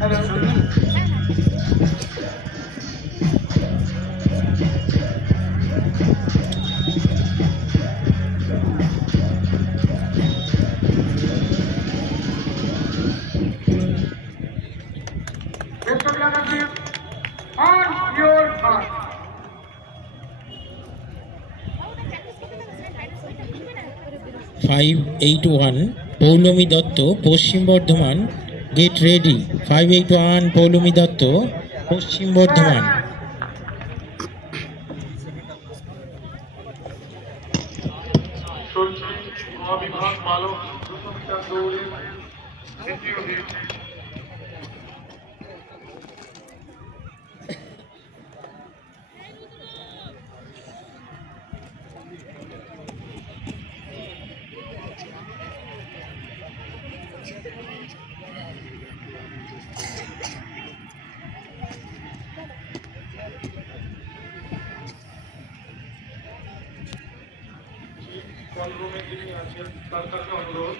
Hello. Five eight one Poulami Dutta Paschim Bardhaman get ready five eight one Poulami Dutta Paschim Bardhaman বালক দুশো metre দৌড়ে call রুমে যিনি আছেন তার কাছে অনুরোধ।